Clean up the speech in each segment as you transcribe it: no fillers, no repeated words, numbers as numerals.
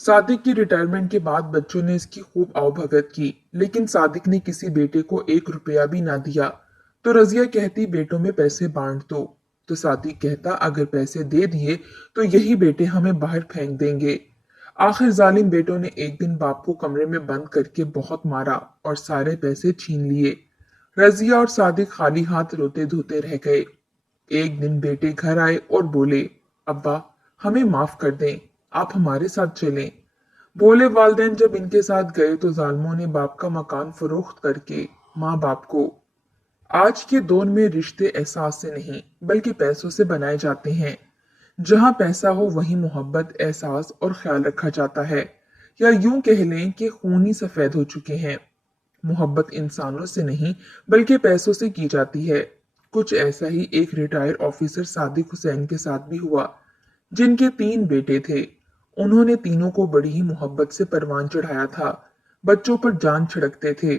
सादिक की रिटायरमेंट के बाद बच्चों ने इसकी खूब आवभगत की, लेकिन सादिक ने किसी बेटे को 1 रुपया भी ना दिया। तो रजिया कहती बेटों में पैसे बांट दो। तो सादिक कहता अगर पैसे दे दिए तो यही बेटे हमें बाहर फेंक देंगे। आखिर जालिम बेटों ने एक दिन बाप को कमरे में बंद करके बहुत मारा और सारे पैसे छीन लिए। रजिया और सादिक खाली हाथ रोते धोते रह गए। एक दिन बेटे घर आए और बोले, अब्बा हमें माफ कर दें, आप हमारे साथ चलें। बोले वालदेन जब इनके साथ गए तो जालमों ने बाप का मकान फरोख्त करके माँ बाप को। आज के दौर में रिश्ते एहसास से नहीं बल्कि पैसों से बनाए जाते हैं। जहां पैसा हो वहीं मोहब्बत, एहसास और ख्याल रखा जाता है, या यूं कह लें कि खून ही सफेद हो चुके हैं। मोहब्बत इंसानों से नहीं बल्कि पैसों से की जाती है। कुछ ऐसा ही एक रिटायर्ड ऑफिसर सादिक हुसैन के साथ भी हुआ, जिनके 3 बेटे थे। उन्होंने तीनों को बड़ी ही मोहब्बत से परवान चढ़ाया था। बच्चों पर जान छिड़कते थे।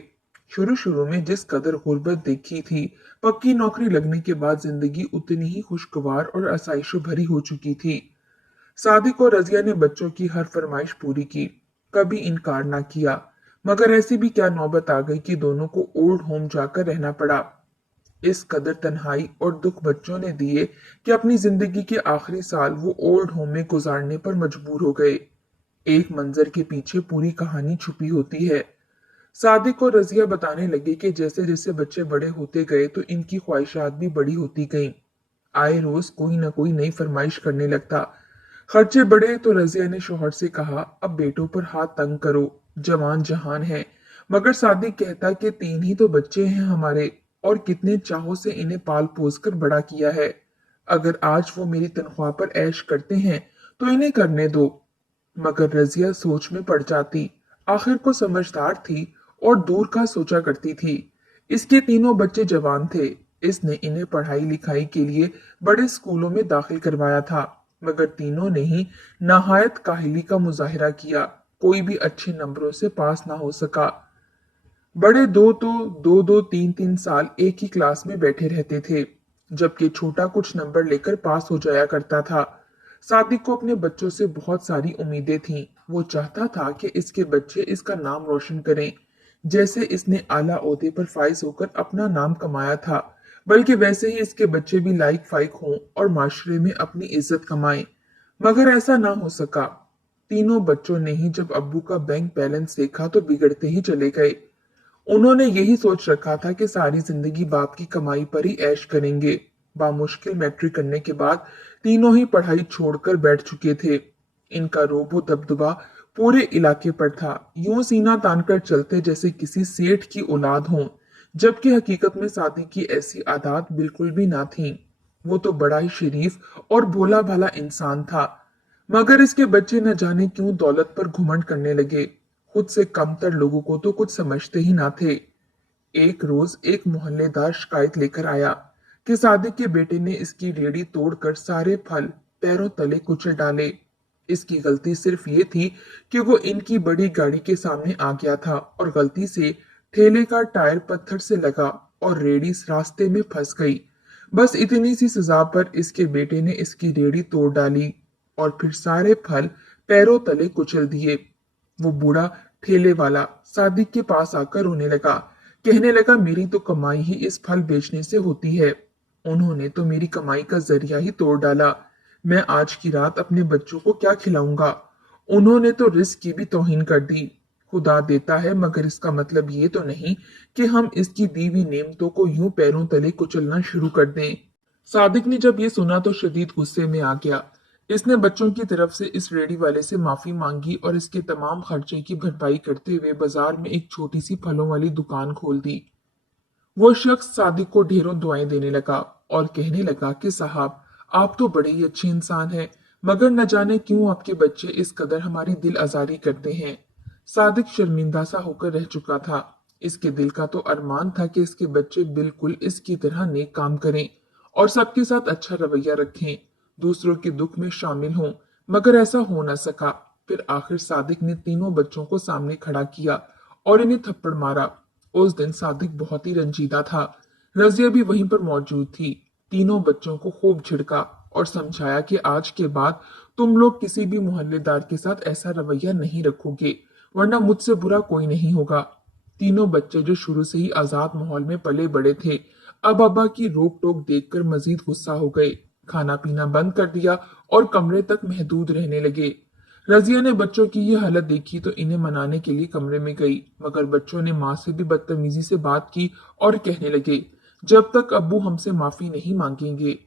शुरू शुरू में जिस कदर गुर्बत देखी थी, पक्की नौकरी लगने के बाद जिंदगी उतनी ही खुशगवार और आसाइशों भरी हो चुकी थी। सादिक और रजिया ने बच्चों की हर फरमाइश पूरी की, कभी इनकार ना किया। मगर ऐसी भी क्या नौबत आ गई कि दोनों को ओल्ड होम जाकर रहना पड़ा। इस कदर तन्हाई और दुख बच्चों ने दिए कि अपनी जिंदगी के आखिरी साल वो ओल्ड होम में गुजारने पर मजबूर हो गए। एक मंजर के पीछे पूरी कहानी छुपी होती है। सादिक और रजिया बताने लगे कि जैसे जैसे बच्चे बड़े होते गए तो इनकी ख्वाहिशात भी बड़ी होती गईं। आए रोज कोई ना कोई नई फरमाइश करने लगता। खर्चे बढ़े तो रजिया ने शोहर से कहा अब बेटों पर हाथ तंग करो, जवान जहान है। मगर सादिक कहता कि 3 ही तो बच्चे हैं हमारे, और कितने चाहों से इन्हें पाल पोस कर बड़ा किया है। अगर आज वो मेरी तनख्वाह पर ऐश करते हैं तो इन्हें करने दो। मगर रजिया सोच में पड़ जाती। आखिर को समझदार थी और दूर का सोचा करती थी। इसके तीनों बच्चे जवान थे। इसने इन्हें पढ़ाई लिखाई के लिए बड़े स्कूलों में दाखिल करवाया था, मगर तीनों ने ही नहायत काहली का मुजाहिरा किया। कोई भी अच्छे नंबरों से पास ना हो सका। बड़े दो तो 2-2 3-3 साल एक ही क्लास में बैठे रहते थे, जबकि छोटा कुछ नंबर लेकर पास हो जाया करता था। सादिक को अपने बच्चों से बहुत सारी उम्मीदें थीं। वो चाहता था कि इसके बच्चे इसका नाम रोशन करें, जैसे इसने आला ओहदे पर फाइज होकर अपना नाम कमाया था, बल्कि वैसे ही इसके बच्चे भी लाइक फाइक हों और माशरे में अपनी इज्जत कमाएं। मगर ऐसा ना हो सका। तीनों बच्चों ने ही जब अब्बू का बैंक बैलेंस देखा तो बिगड़ते ही चले गए। उन्होंने यही सोच रखा था कि सारी जिंदगी बाप की कमाई पर ही ऐश करेंगे। बामुश्किल मैट्रिक करने के बाद तीनों ही पढ़ाई छोड़कर बैठ चुके थे। इनका रोबो दबदबा पूरे इलाके पर था। यूं सीना तानकर चलते जैसे किसी सेठ की औलाद हों, जबकि हकीकत में सादी की ऐसी आदत बिल्कुल भी ना थी। वो तो बड़ा ही शरीफ और भोला भाला इंसान था। मगर इसके बच्चे न जाने क्यों दौलत पर घुमंड करने लगे। खुद से कमतर लोगों को तो कुछ समझते ही ना थे। एक रोज एक मोहल्लेदार शिकायत लेकर आया कि सादिक के बेटे ने इसकी रेहड़ी तोड़कर सारे फल पैरों तले कुचल डाले। इसकी गलती सिर्फ ये थी कि वो इनकी बड़ी गाड़ी के सामने आ गया था और गलती से ठेले का टायर पत्थर से लगा और रेहड़ी रास्ते में फंस गई। बस इतनी सी सजा पर इसके बेटे ने इसकी रेहड़ी तोड़ डाली और फिर सारे फल पैरों तले कुचल दिए। वो बूढ़ा ठेले वाला सादिक के पास आकर रोने लगा। कहने लगा मेरी तो कमाई ही इस फल बेचने से होती है। उन्होंने तो मेरी कमाई का जरिया ही तोड़ डाला। मैं आज की रात अपने बच्चों को क्या खिलाऊंगा। उन्होंने तो रिस्क की भी तौहीन कर दी। खुदा देता है, मगर इसका मतलब ये तो नहीं कि हम इसकी दी हुई नेमतों को यूं पैरों तले कुचलना शुरू कर दें। सादिक ने जब ये सुना तो शदीद गुस्से में आ गया। इसने बच्चों की तरफ से इस रेडी वाले से माफी मांगी और इसके तमाम खर्चे की भरपाई करते हुए बाजार में एक छोटी सी फलों वाली दुकान खोल दी। वो शख्स सादिक को ढेरों दुआएं देने लगा और कहने लगा कि साहब, आप तो बड़े ही अच्छे इंसान हैं, मगर न जाने क्यों आपके बच्चे इस कदर हमारी दिल आजारी करते हैं। सादिक शर्मिंदा सा होकर रह चुका था। इसके दिल का तो अरमान था कि इसके बच्चे बिल्कुल इसकी तरह नेक काम करें और सबके साथ अच्छा रवैया रखें, दूसरों के दुख में शामिल हों, मगर ऐसा हो न सका। फिर आखिर सादिक ने तीनों बच्चों को सामने खड़ा किया और इन्हें थप्पड़ मारा। उस दिन सादिक बहुत ही रंजीदा था। रजिया भी वहीं पर मौजूद थी। तीनों बच्चों को खूब झिड़का और समझाया कि आज के बाद तुम लोग किसी भी मोहल्लेदार के साथ ऐसा रवैया नहीं रखोगे, वरना मुझसे बुरा कोई नहीं होगा। तीनों बच्चे जो शुरू से ही आजाद माहौल में पले बड़े थे, अब अब्बा की रोक टोक देखकर मजीद गुस्सा हो गए। खाना पीना बंद कर दिया और कमरे तक महदूद रहने लगे। रजिया ने बच्चों की ये हालत देखी तो इन्हें मनाने के लिए कमरे में गई, मगर बच्चों ने माँ से भी बदतमीजी से बात की और कहने लगे, जब तक अब्बू हमसे माफी नहीं मांगेंगे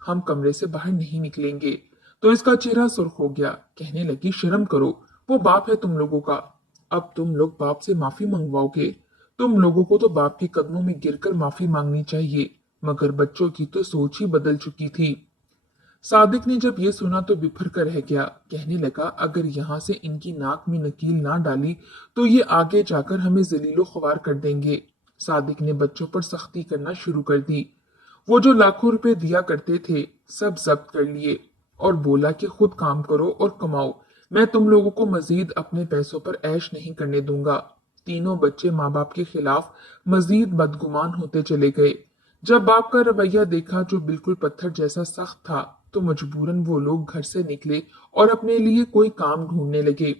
हम कमरे से बाहर नहीं निकलेंगे। तो इसका चेहरा सुर्ख हो गया। कहने लगी, शर्म करो, वो बाप है तुम लोगों का। अब तुम लोग बाप से माफी मंगवाओगे? तुम लोगों को तो बाप के कदमों में गिरकर माफी मांगनी चाहिए। मगर बच्चों की तो सोच ही बदल चुकी थी। सादिक ने जब ये सुना तो बिफर कर रह गया। कहने लगा, अगर यहाँ से इनकी नाक में नकील ना डाली तो ये आगे जाकर हमें जलीलो ख्वार कर देंगे। सादिक ने बच्चों पर सख्ती करना शुरू कर दी। वो जो लाखों रुपए दिया करते थे सब जब्त कर लिए और बोला कि खुद काम करो और कमाओ, मैं तुम लोगों को मजीद अपने पैसों पर ऐश नहीं करने दूंगा। तीनों बच्चे माँ बाप के खिलाफ मजीद बदगुमान होते चले गए। जब बाप का रवैया देखा जो बिल्कुल पत्थर जैसा सख्त था, तो मजबूरन वो लोग घर से निकले और अपने लिए कोई काम ढूंढने लगे।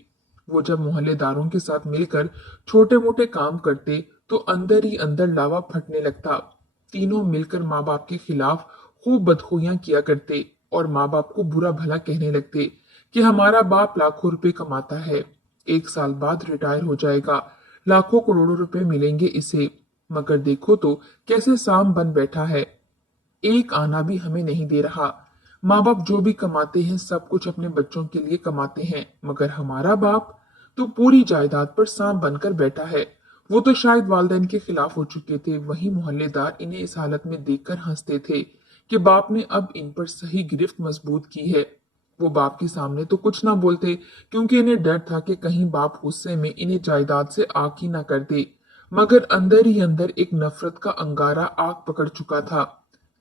वो जब मोहल्लेदारों के साथ मिलकर छोटे मोटे काम करते तो अंदर ही अंदर लावा फटने लगता। तीनों मिलकर माँ बाप के खिलाफ खूब बदखुइयां किया करते और माँ बाप को बुरा भला कहने लगते कि हमारा बाप लाखों रुपए कमाता है, 1 साल बाद रिटायर हो जाएगा, लाखों करोड़ों रुपए मिलेंगे इसे, मगर देखो तो कैसे साम बन बैठा है, एक आना भी हमें नहीं दे रहा। माँ बाप जो भी कमाते हैं सब कुछ अपने बच्चों के लिए कमाते हैं, मगर हमारा बाप तो पूरी जायदाद पर सांप बनकर बैठा है। वो तो शायद वालिदैन के खिलाफ हो चुके थे। वही मोहल्लेदार इन्हें इस हालत में देखकर हंसते थे कि बाप ने अब इन पर सही गिरफ्त मजबूत की है। वो बाप के सामने तो कुछ ना बोलते, क्योंकि इन्हें डर था कि कहीं बाप गुस्से में इन्हें जायदाद से आग ही ना कर दे। मगर अंदर ही अंदर एक नफरत का अंगारा आग पकड़ चुका था।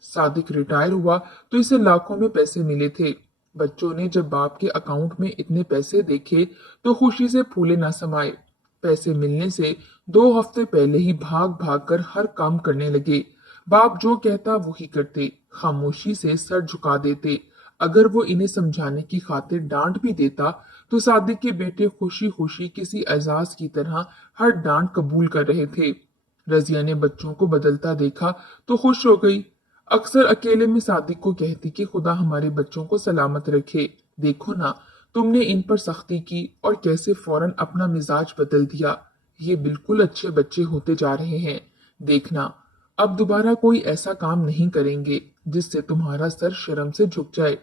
सादिक रिटायर हुआ तो इसे लाखों में पैसे मिले थे। बच्चों ने जब बाप के अकाउंट में इतने पैसे देखे तो खुशी से फूले ना समाये। पैसे मिलने से 2 हफ्ते पहले ही भाग भाग कर हर काम करने लगे। बाप जो कहता वही करते, खामोशी से सर झुका देते। अगर वो इन्हें समझाने की खातिर डांट भी देता तो सादिक के बेटे खुशी खुशी किसी एजाज की तरह हर डांट कबूल कर रहे थे। रजिया ने बच्चों को बदलता देखा तो खुश हो गई। अक्सर अकेले में सादिक को कहती कि खुदा हमारे बच्चों को सलामत रखे। देखो ना, तुमने इन पर सख्ती की और कैसे फौरन अपना मिजाज बदल दिया। ये बिल्कुल अच्छे बच्चे होते जा रहे हैं। देखना, अब दोबारा कोई ऐसा काम नहीं करेंगे जिससे तुम्हारा सर शर्म से झुक जाए।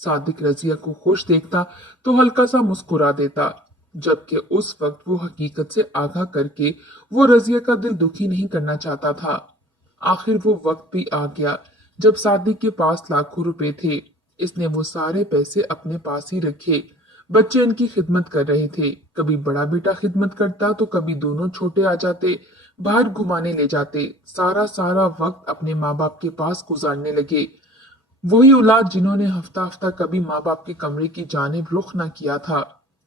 सादिक रजिया को खुश देखता तो हल्का सा मुस्कुरा देता, जबकि उस वक्त वो हकीकत से आगाह करके वो रजिया का दिल दुखी नहीं करना चाहता था। आखिर वो वक्त भी आ गया जब सादिक के पास लाखों रुपए थे। इसने वो सारे पैसे अपने पास ही रखे। बच्चे इनकी खिदमत कर रहे थे। कभी बड़ा बेटा खिदमत करता तो कभी दोनों छोटे आ जाते, बाहर घुमाने ले जाते। सारा सारा वक्त अपने माँ बाप के पास गुजारने लगे। वही औलाद जिन्होंने हफ्ता हफ्ता कभी माँ बाप के कमरे की जानिब रुख न किया था।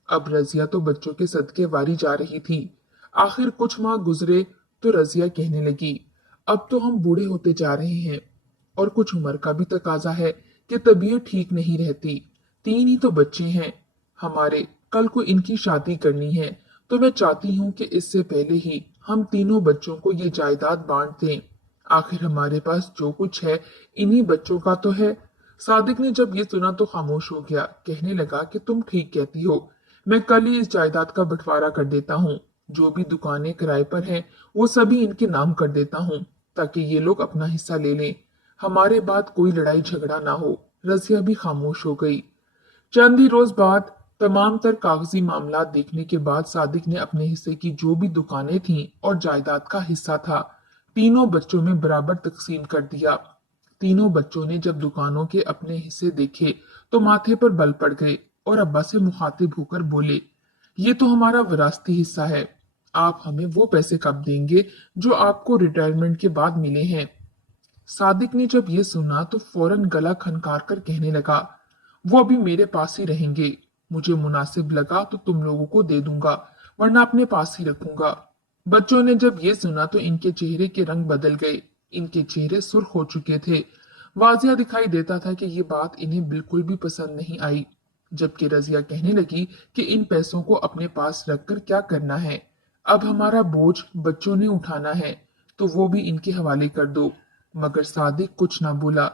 अब रजिया तो बच्चों के सदके वारी जा रही थी। आखिर कुछ माह गुजरे तो रजिया कहने लगी, अब तो हम बूढ़े होते जा रहे हैं और कुछ उम्र का भी तकाजा है कि तबीयत ठीक नहीं रहती। 3 ही तो बच्चे हैं हमारे, कल को इनकी शादी करनी है, तो मैं चाहती हूँ कि इससे पहले ही हम तीनों बच्चों को ये जायदाद बांट दें। आखिर हमारे पास जो कुछ है इन्हीं बच्चों का तो है। सादिक ने जब ये सुना तो खामोश हो गया। कहने लगा कि तुम ठीक कहती हो, मैं कल ही इस जायदाद का बंटवारा कर देता हूँ। जो भी दुकानें किराए पर हैं वो सभी इनके नाम कर देता हूँ, ताकि ये लोग अपना हिस्सा ले लें। हमारे बाद कोई लड़ाई झगड़ा ना हो। रजिया भी खामोश हो गई। चंद ही रोज बाद तमाम तर कागजी मामला देखने के बाद सादिक ने अपने हिस्से की जो भी दुकानें थीं और जायदाद का हिस्सा था, तीनों बच्चों में बराबर तकसीम कर दिया। तीनों बच्चों ने जब दुकानों के अपने हिस्से देखे तो माथे पर बल पड़ गए और अब्बा से मुखातिब होकर बोले, ये तो हमारा विरासती हिस्सा है। आप हमें वो पैसे कब देंगे जो आपको रिटायरमेंट के बाद मिले हैं? सादिक ने जब ये सुना तो फौरन गला खनकार कर कहने लगा, वो अभी मेरे पास ही रहेंगे। मुझे मुनासिब लगा तो तुम लोगों को दे दूंगा, वरना अपने पास ही रखूंगा। बच्चों ने जब ये सुना तो इनके चेहरे के रंग बदल गए। इनके चेहरे सुर्ख हो चुके थे। वाजिया दिखाई देता था कि ये बात इन्हें बिल्कुल भी पसंद नहीं आई। जबकि रजिया कहने लगी कि इन पैसों को अपने पास रखकर क्या करना है, अब हमारा बोझ बच्चों ने उठाना है, तो वो भी इनके हवाले कर दो। मगर सादिक कुछ ना बोला।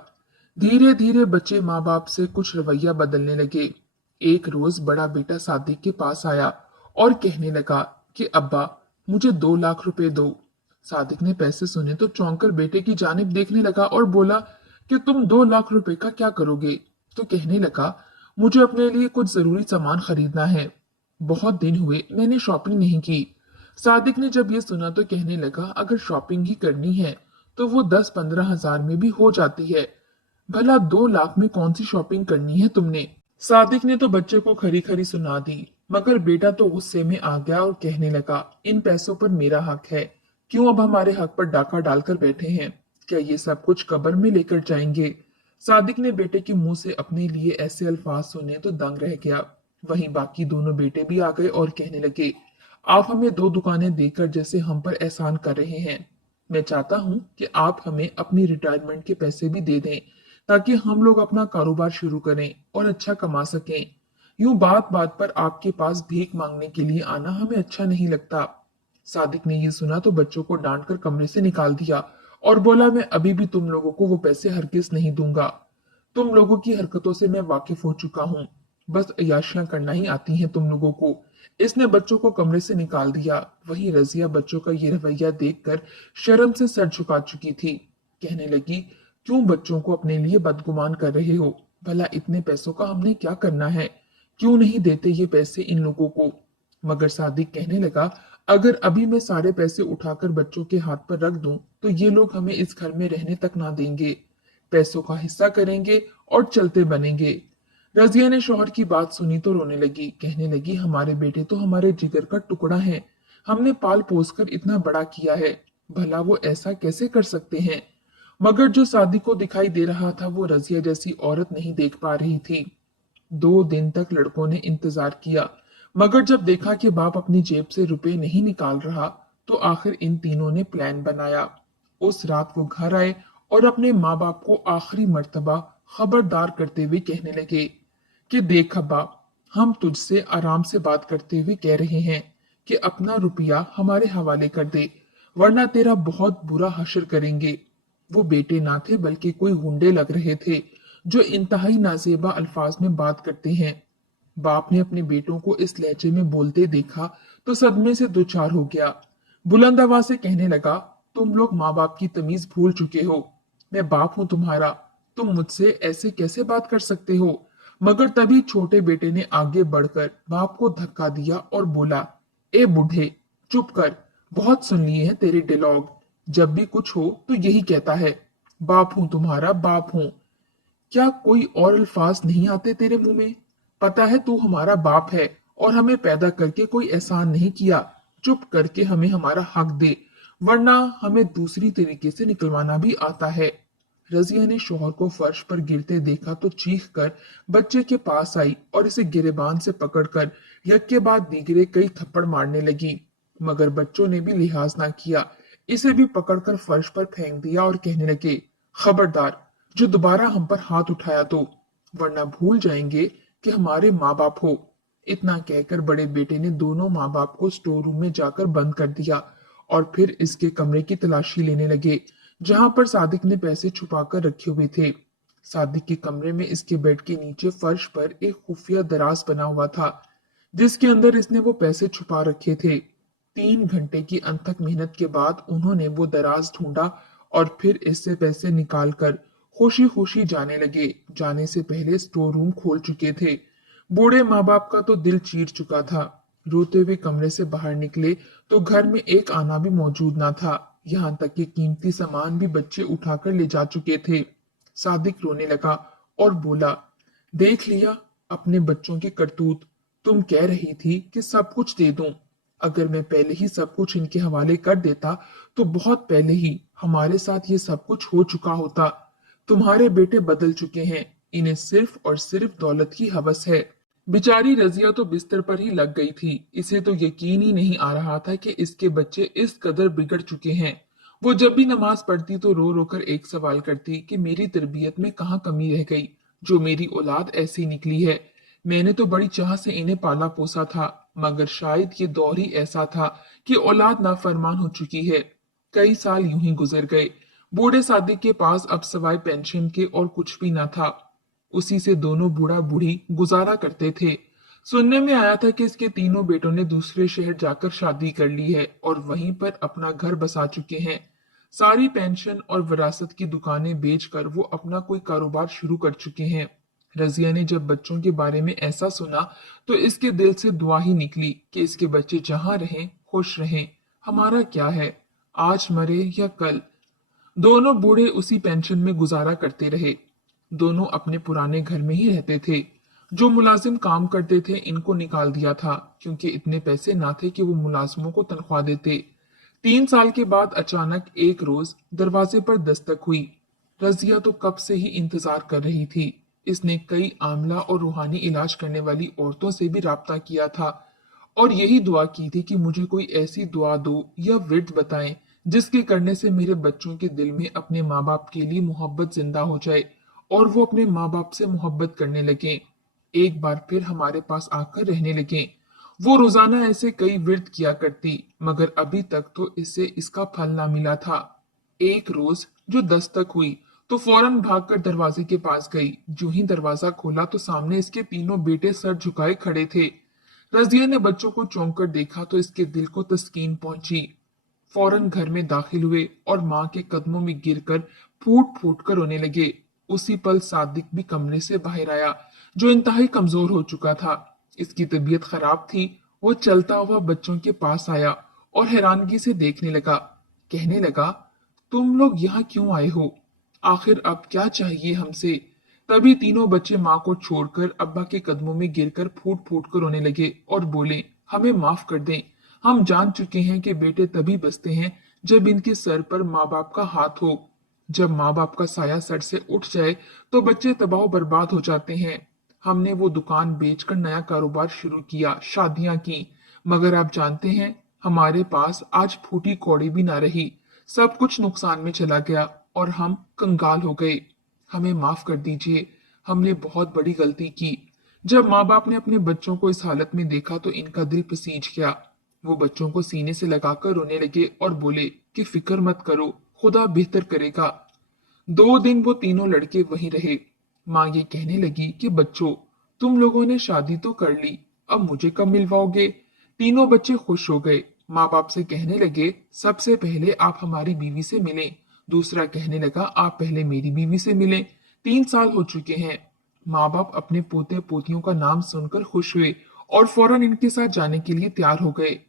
धीरे धीरे बच्चे माँ बाप से कुछ रवैया बदलने लगे। एक रोज बड़ा बेटा सादिक के पास आया और कहने लगा कि अब्बा, मुझे 2 लाख रुपए दो। सादिक ने पैसे सुने तो चौंक कर बेटे की जानिब देखने लगा और बोला कि तुम 2 लाख रुपए का क्या करोगे? तो कहने लगा, मुझे अपने लिए कुछ जरूरी सामान खरीदना है। बहुत दिन हुए मैंने शॉपिंग नहीं की। सादिक ने जब ये सुना तो कहने लगा, अगर शॉपिंग ही करनी है तो वो 10-15 हजार में भी हो जाती है। भला 2 लाख में कौन सी शॉपिंग करनी है तुमने? सादिक ने तो बच्चे को खरी खरी सुना दी, मगर बेटा तो गुस्से में आ गया और कहने लगा, इन पैसों पर मेरा हक है, क्यों अब हमारे हक पर डाका डालकर बैठे हैं? क्या ये सब कुछ कब्र में लेकर जाएंगे? सादिक ने बेटे के मुंह से अपने लिए ऐसे अल्फाज सुने तो दंग रह गया। वहीं बाकी दोनों बेटे भी आ गए और कहने लगे, आप हमें 2 दुकानें देकर जैसे हम पर एहसान कर रहे हैं। मैं चाहता हूं कि आप हमें अपनी रिटायरमेंट के पैसे भी दे दें, ताकि हम लोग अपना कारोबार शुरू करें और अच्छा कमा सकें। यूं बात बात पर आपके पास भीख मांगने के लिए आना हमें अच्छा नहीं लगता। सादिक ने ये सुना तो बच्चों को डांट कर कमरे से निकाल दिया और बोला, मैं अभी भी तुम लोगों को वो पैसे हरगिज नहीं दूंगा। तुम लोगों की हरकतों से मैं वाकिफ हो चुका हूँ। बस अय्याशियां करना ही आती हैं तुम लोगों को। इसने बच्चों को कमरे से निकाल दिया। वहीं रजिया बच्चों का ये रवैया देखकर शर्म से सर झुका चुकी थी। कहने लगी, क्यों बच्चों को अपने लिए बदगुमान कर रहे हो? भला इतने पैसों का हमने क्या करना है? क्यों नहीं देते ये पैसे इन लोगों को? मगर सादिक कहने लगा, अगर अभी मैं सारे पैसे उठाकर बच्चों के हाथ पर रख दूं तो ये लोग हमें इस घर में रहने तक ना देंगे। पैसों का हिस्सा करेंगे और चलते बनेंगे। रजिया ने शौहर की बात सुनी तो रोने लगी। कहने लगी, हमारे बेटे तो हमारे जिगर का टुकड़ा है, हमने पाल पोस कर इतना बड़ा किया है, भला वो ऐसा कैसे कर सकते हैं? मगर जो सादी को दिखाई दे रहा था वो रजिया जैसी औरत नहीं देख पा रही थी। 2 दिन तक लड़कों ने इंतजार किया, मगर जब देखा कि बाप अपनी जेब से रुपए नहीं निकाल रहा तो आखिर इन तीनों ने प्लान बनाया। उस रात वो घर आए और अपने माँ बाप को आखिरी मर्तबा खबरदार करते हुए कहने लगे कि देख अब्बा, हम तुझसे आराम से बात करते हुए कह रहे हैं कि अपना रुपया हमारे हवाले कर दे, वरना तेरा बहुत बुरा हश्र करेंगे। वो बेटे ना थे बल्कि कोई गुंडे लग रहे थे जो इंतहाई नाजेबा अल्फाज में बात करते हैं। बाप ने अपने बेटों को इस लहजे में बोलते देखा तो सदमे से दो चार हो गया। बुलंद आवाज से कहने लगा, तुम लोग माँ बाप की तमीज भूल चुके हो। मैं बाप हूं तुम्हारा, तुम मुझसे ऐसे कैसे बात कर सकते हो? मगर तभी छोटे बेटे ने आगे बढ़कर बाप को धक्का दिया और बोला, ए बूढ़े, चुप कर, बहुत सुन लिए हैं तेरे डिलॉग। जब भी कुछ हो तो यही कहता है, बाप हूं तुम्हारा, बाप हूं। क्या कोई और अल्फाज नहीं आते तेरे मुंह में? पता है तू हमारा बाप है और हमें पैदा करके कोई एहसान नहीं किया। चुप करके हमें हमारा हक दे, वरना हमें दूसरी तरीके से निकलवाना भी आता है। रजिया ने शौहर को फर्श पर गिरते देखा तो चीख कर बच्चे के पास आई और इसे गिरेबान से पकड़कर एक के बाद दीगरे कई थप्पड़ मारने लगी। मगर बच्चों ने भी लिहाज ना किया, इसे भी पकड़कर फर्श पर फेंक दिया और कहने लगे, खबरदार, जो दोबारा हम पर हाथ उठाया तो, वरना भूल जाएंगे कि हमारे माँ बाप हो। इतना कहकर बड़े बेटे ने दोनों माँ बाप को स्टोर रूम में जाकर बंद कर दिया और फिर इसके कमरे की तलाशी लेने लगे जहां पर सादिक ने पैसे छुपा कर रखे हुए थे। सादिक के कमरे में इसके बेड के नीचे फर्श पर एक खुफिया दराज बना हुआ था जिसके अंदर इसने वो पैसे छुपा रखे थे। 3 घंटे की अनथक मेहनत के बाद उन्होंने वो दराज ढूंढा और फिर इससे पैसे निकालकर खुशी खुशी जाने लगे। जाने से पहले स्टोर रूम खोल चुके थे। बूढ़े माँ बाप का तो दिल चीर चुका था। रोते हुए कमरे से बाहर निकले तो घर में एक आना भी मौजूद ना था। यहाँ तक कि कीमती सामान भी बच्चे उठाकर ले जा चुके थे। सादिक रोने लगा और बोला, देख लिया अपने बच्चों की करतूत। तुम कह रही थी कि सब कुछ दे दूं। अगर मैं पहले ही सब कुछ इनके हवाले कर देता तो बहुत पहले ही हमारे साथ ये सब कुछ हो चुका होता। तुम्हारे बेटे बदल चुके हैं, इन्हें सिर्फ और सिर्फ दौलत की हवस है। बेचारी रजिया तो बिस्तर पर ही लग गई थी। इसे तो यकीन ही नहीं आ रहा था कि इसके बच्चे इस कदर बिगड़ चुके हैं। वो जब भी नमाज पढ़ती तो रो रो कर एक सवाल करती कि मेरी तरबियत में कहाँ कमी रह गई जो मेरी औलाद ऐसी निकली है। मैंने तो बड़ी चाह से इन्हें पाला पोसा था, मगर शायद ये दौर ही ऐसा था कि औलाद नाफरमान हो चुकी है। कई साल यूं ही गुजर गए। बूढ़े सादिक के पास अब सवाए पेंशन के और कुछ भी न था। उसी से दोनों बूढ़ा बूढ़ी गुजारा करते थे। सुनने में आया था कि इसके तीनों बेटों ने दूसरे शहर जाकर शादी कर ली है और वहीं पर अपना घर बसा चुके हैं। सारी पेंशन और विरासत की दुकानें बेचकर वो अपना कोई कारोबार शुरू कर चुके हैं। रजिया ने जब बच्चों के बारे में ऐसा सुना तो इसके दिल से दुआ ही निकली कि इसके बच्चे जहां रहें खुश रहें। हमारा क्या है, आज मरे या कल। दोनों बूढ़े उसी पेंशन में गुजारा करते रहे। दोनों अपने पुराने घर में ही रहते थे। जो मुलाजिम काम करते थे इनको निकाल दिया था, क्योंकि इतने पैसे ना थे कि वो मुलाजिमों को तनख्वाह देते। 3 साल के बाद अचानक एक रोज दरवाजे पर दस्तक हुई। रजिया तो कब से ही इंतजार कर रही थी। इसने कई आमला और रूहानी इलाज करने वाली औरतों से भी राब्ता किया था और यही दुआ की थी कि मुझे कोई ऐसी दुआ दो या विर्द बताएं जिसके करने से मेरे बच्चों के दिल में अपने माँ बाप के लिए मोहब्बत जिंदा हो जाए और वो अपने माँ बाप से मोहब्बत करने लगे, एक बार फिर हमारे पास आकर रहने लगे। वो रोजाना ऐसे कई विर्द किया करती, मगर अभी तक तो इससे इसका फल ना मिला था। एक रोज जो दस्तक हुई तो फौरन भागकर दरवाजे के पास गई। जो ही दरवाजा खोला तो सामने इसके तीनों बेटे सर झुकाए खड़े थे। रजिया ने बच्चों को चौंक कर देखा तो इसके दिल को तस्कीन पहुंची। फौरन घर में दाखिल हुए और माँ के कदमों में गिरकर फूट फूट कर रोने लगे। उसी पल सादिक भी कमरे से बाहर आया, जो इंतहाई कमजोर हो चुका था। इसकी तबीयत खराब थी। वो चलता हुआ बच्चों के पास आया और हैरानगी से देखने लगा। कहने लगा, तुम लोग यहाँ क्यों आए हो? आखिर अब क्या चाहिए हमसे? तभी तीनों बच्चे माँ को छोड़कर अब्बा के कदमों में गिरकर फूट फूट कर रोने लगे और बोले, हमें माफ कर दें। हम जान चुके हैं कि बेटे तभी बसते हैं जब इनके सर पर माँ बाप का हाथ हो। जब माँ बाप का साया सर से उठ जाए तो बच्चे तबाह बर्बाद हो जाते हैं। हमने वो दुकान बेचकर नया कारोबार शुरू किया, शादियां की, मगर आप जानते हैं हमारे पास आज फूटी कौड़ी भी ना रही। सब कुछ नुकसान में चला गया और हम कंगाल हो गए। हमें माफ कर दीजिए, हमने बहुत बड़ी गलती की। जब माँ बाप ने अपने बच्चों को इस हालत में देखा तो इनका दिल पसीज गया। वो बच्चों को सीने से लगाकर रोने लगे और बोले कि फिक्र मत करो, खुदा बेहतर करेगा। 2 दिन वो तीनों लड़के वहीं रहे। माँ ये कहने लगी कि बच्चों, तुम लोगों ने शादी तो कर ली, अब मुझे कब मिलवाओगे? तीनों बच्चे खुश हो गए। माँ बाप से कहने लगे, सबसे पहले आप हमारी बीवी से मिलें। दूसरा कहने लगा, आप पहले मेरी बीवी से मिलें। 3 साल हो चुके हैं। माँ बाप अपने पोते पोतियों का नाम सुनकर खुश हुए और फौरन इनके साथ जाने के लिए तैयार हो गए।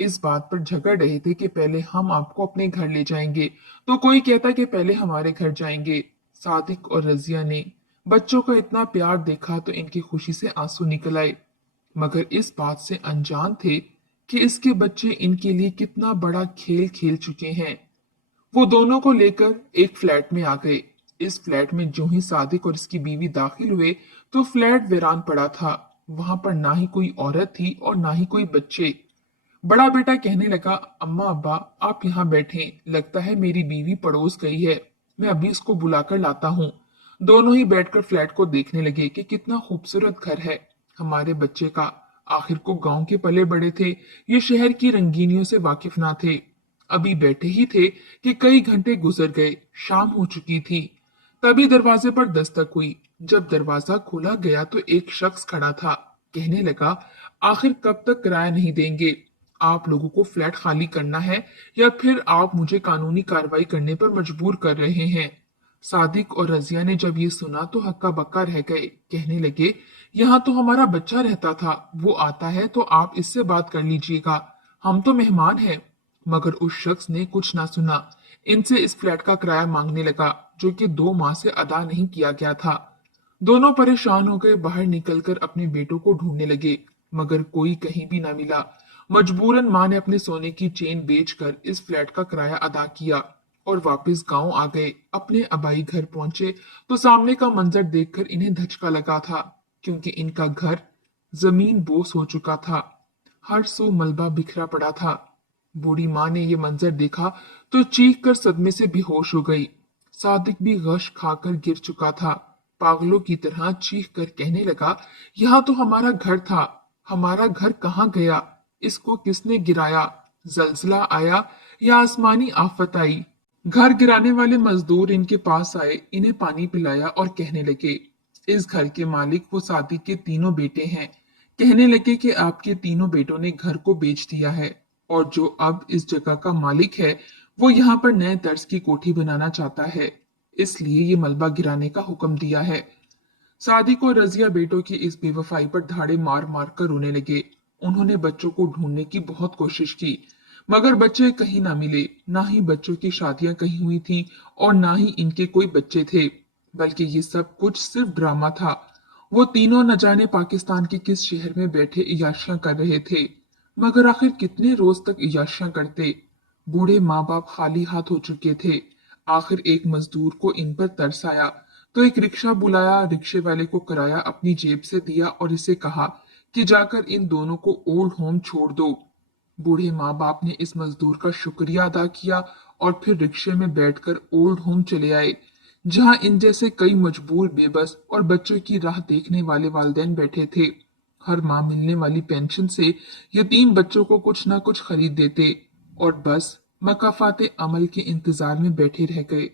इस बात पर झगड़ रहे थे कि पहले हम आपको अपने घर ले जाएंगे, तो कोई कहता कि पहले हमारे घर जाएंगे। सादिक और रजिया ने बच्चों का इतना प्यार देखा तो इनकी खुशी से आंसू निकल आए, मगर इस बात से अनजान थे कि इसके बच्चे इनके लिए कितना बड़ा खेल खेल चुके हैं। वो दोनों को लेकर एक फ्लैट में आ गए। इस फ्लैट में जो ही सादिक और इसकी बीवी दाखिल हुए तो फ्लैट वीरान पड़ा था। वहां पर ना ही कोई औरत थी और ना ही कोई बच्चे। बड़ा बेटा कहने लगा, अम्मा अब्बा आप यहाँ बैठे, लगता है मेरी बीवी पड़ोस गई है, मैं अभी इसको बुलाकर लाता हूँ। दोनों ही बैठकर फ्लैट को देखने लगे कि कितना खूबसूरत घर है हमारे बच्चे का। आखिर को गांव के पले बड़े थे, ये शहर की रंगीनियों से वाकिफ ना थे। अभी बैठे ही थे कि कई घंटे गुजर गए, शाम हो चुकी थी। तभी दरवाजे पर दस्तक हुई। जब दरवाजा खोला गया तो एक शख्स खड़ा था। कहने लगा, आखिर कब तक किराया नहीं देंगे? आप लोगों को फ्लैट खाली करना है या फिर आप मुझे कानूनी कार्रवाई करने पर मजबूर कर रहे हैं? सादिक और रजिया ने जब ये सुना तो हक्का बक्का रह गए। कहने लगे, यहाँ तो हमारा बच्चा रहता था, वो आता है तो आप इससे बात कर लीजिएगा, हम तो मेहमान हैं। मगर उस शख्स ने कुछ ना सुना। इनसे इस फ्लैट का किराया मांगने लगा, जो कि 2 माह से अदा नहीं किया गया था। दोनों परेशान हो गए, बाहर निकलकर अपने बेटों को ढूंढने लगे, मगर कोई कहीं भी ना मिला। मजबूरन माँ ने अपने सोने की चेन बेचकर इस फ्लैट का किराया अदा किया और वापस गांव आ गए। अपने अबाई घर पहुंचे तो सामने का मंजर देखकर इन्हें धचका लगा था, क्योंकि इनका घर जमीन बोस हो चुका था। हर सू मलबा बिखरा पड़ा था। बूढ़ी माँ ने यह मंजर देखा तो चीख कर सदमे से बेहोश हो गई। सादिक भी गश खाकर गिर चुका था। पागलों की तरह चीख कर कहने लगा, यहाँ तो हमारा घर था, हमारा घर कहाँ गया? इसको किसने गिराया? जलजला आया या आसमानी आफत आई? घर गिराने वाले मजदूर इनके पास आए, इन्हें पानी पिलाया और कहने लगे, इस घर के मालिक वो सादिक के तीनों बेटे हैं। कहने लगे कि आपके तीनों बेटों ने घर को बेच दिया है और जो अब इस जगह का मालिक है वो यहाँ पर नए तर्ज की कोठी बनाना चाहता है, इसलिए ये मलबा गिराने का हुक्म दिया है। सादिक और रजिया बेटों की इस बेवफाई पर धाड़े मार मार कर रोने लगे। उन्होंने बच्चों को ढूंढने की बहुत कोशिश की, मगर बच्चे कहीं ना मिले। ना ही बच्चों की शादियां कहीं हुई थी और ना ही इनके कोई बच्चे थे, बल्कि ये सब कुछ सिर्फ ड्रामा था। वो तीनों न जाने पाकिस्तान के किस शहर में बैठे इयाशियां कर रहे थे, मगर आखिर कितने रोज तक इयाशियां करते? बूढ़े माँ बाप खाली हाथ हो चुके थे। आखिर एक मजदूर को इन पर तरस आया तो एक रिक्शा बुलाया, रिक्शे वाले को किराया अपनी जेब से दिया और इसे कहा कि जाकर इन दोनों को ओल्ड होम छोड़ दो। बूढ़े माँ बाप ने इस मजदूर का शुक्रिया अदा किया और फिर रिक्शे में बैठकर ओल्ड होम चले आए, जहां इन जैसे कई मजबूर, बेबस और बच्चों की राह देखने वाले वालिदैन बैठे थे। हर माह मिलने वाली पेंशन से यतीम बच्चों को कुछ ना कुछ खरीद देते और बस मकाफाते अमल के इंतजार में बैठे रह गए।